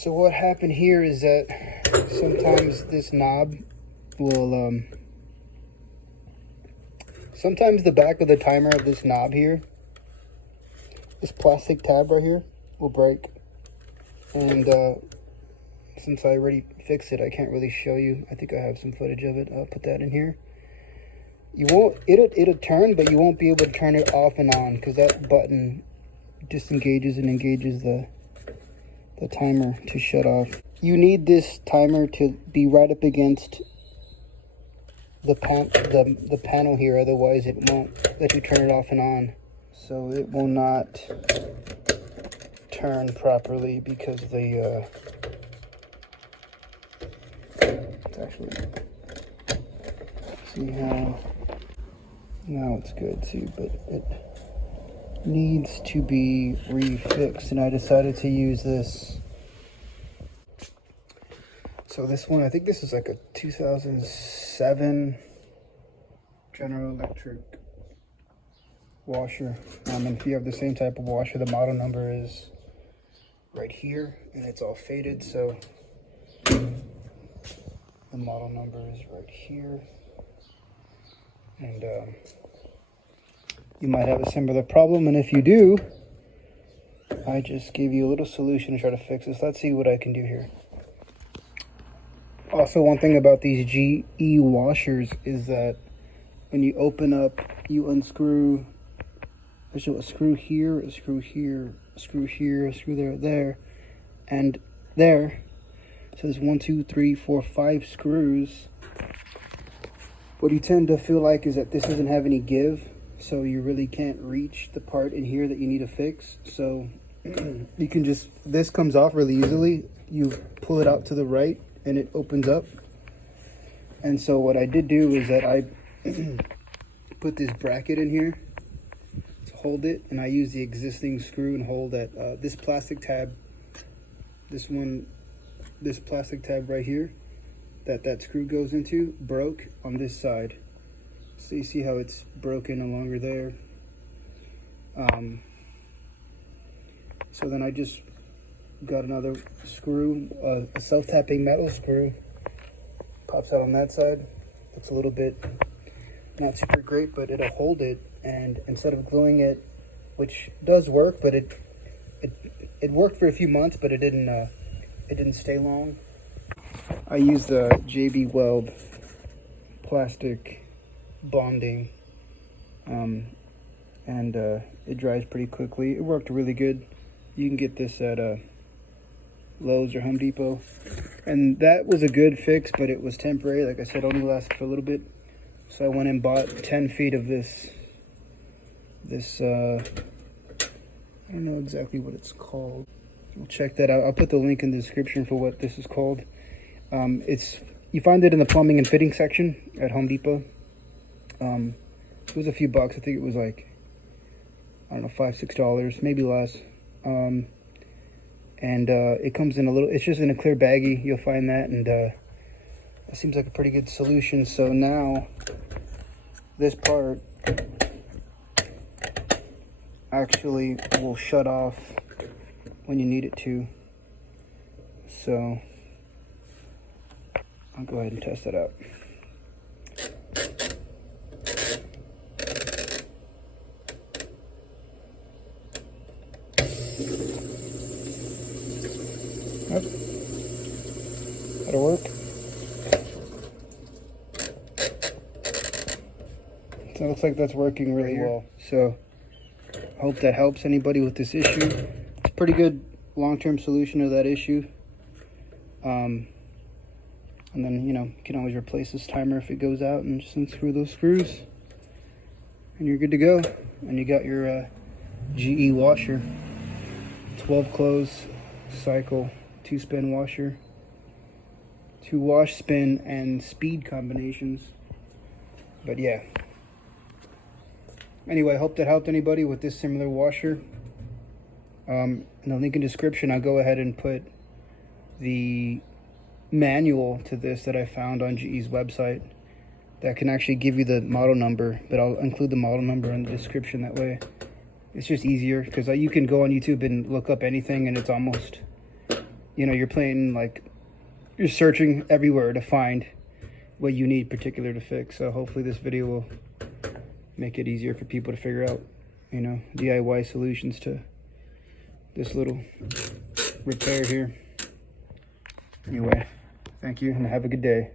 So what happened here is that sometimes this knob will, sometimes the back of the timer of this knob here, this plastic tab right here, will break. And since I already fixed it, I can't really show you. I think I have some footage of it. I'll put that in here. You won't, it'll turn, but you won't be able to turn it off and on because that button disengages and engages the timer to shut off. You need this timer to be right up against the panel here, otherwise it won't let you turn it off and on. So it will not turn properly because the it's actually, see how now it's good, see, but it needs to be refixed, and I decided to use this. So this one, I think this is like a 2007 General Electric washer. And if you have the same type of washer, the model number is right here, and it's all faded, so the model number is right here. And you might have a similar problem, and if you do, I just gave you a little solution to try to fix this. Let's see what I can do here. Also, one thing about these GE washers is that when you open up, you unscrew. There's a screw here, a screw here, a screw here, a screw there, and there. So there's 1, 2, 3, 4, 5 screws. What you tend to feel like is that this doesn't have any give, so you really can't reach the part in here that you need to fix. So you can just, this comes off really easily. You pull it out to the right and it opens up. And so what I did do is that I put this bracket in here to hold it, and I use the existing screw and hole that this plastic tab, this plastic tab right here that screw goes into, broke on this side. So you see how it's broken no longer there. So then I just got another screw, a self-tapping metal screw, pops out on that side. Looks a little bit not super great, but it'll hold it. And instead of gluing it, which does work, but it worked for a few months, but it didn't stay long. I used the JB Weld plastic bonding, and it dries pretty quickly. It worked really good. You can get this at Lowe's or Home Depot, and that was a good fix, but it was temporary. Like I said, only lasted for a little bit. So I went and bought 10 feet of this I don't know exactly what it's called. We'll check that out. I'll put the link in the description for what this is called. You find it in the plumbing and fitting section at Home Depot. It was a few bucks. I think it was like, I don't know, $5, $6, maybe less. And it comes in a little, it's just in a clear baggie. You'll find that, and that seems like a pretty good solution. So now this part actually will shut off when you need it to. So I'll go ahead and test it out. Yep. That'll work. So it looks like that's working really well. So I hope that helps anybody with this issue. It's a pretty good long-term solution to that issue. And then, you know, you can always replace this timer if it goes out and just unscrew those screws. And you're good to go. And you got your GE washer. 12 close cycle, 2-spin washer. 2 wash, spin, and speed combinations. But yeah. Anyway, I hope that helped anybody with this similar washer. In the link in the description, I'll go ahead and put the manual to this that I found on GE's website that can actually give you the model number, but I'll include the model number in the description. That way it's just easier, because you can go on YouTube and look up anything and it's almost, you know, you're playing like, you're searching everywhere to find what you need particular to fix. So hopefully this video will make it easier for people to figure out, you know, DIY solutions to this little repair here. Anyway, thank you and have a good day.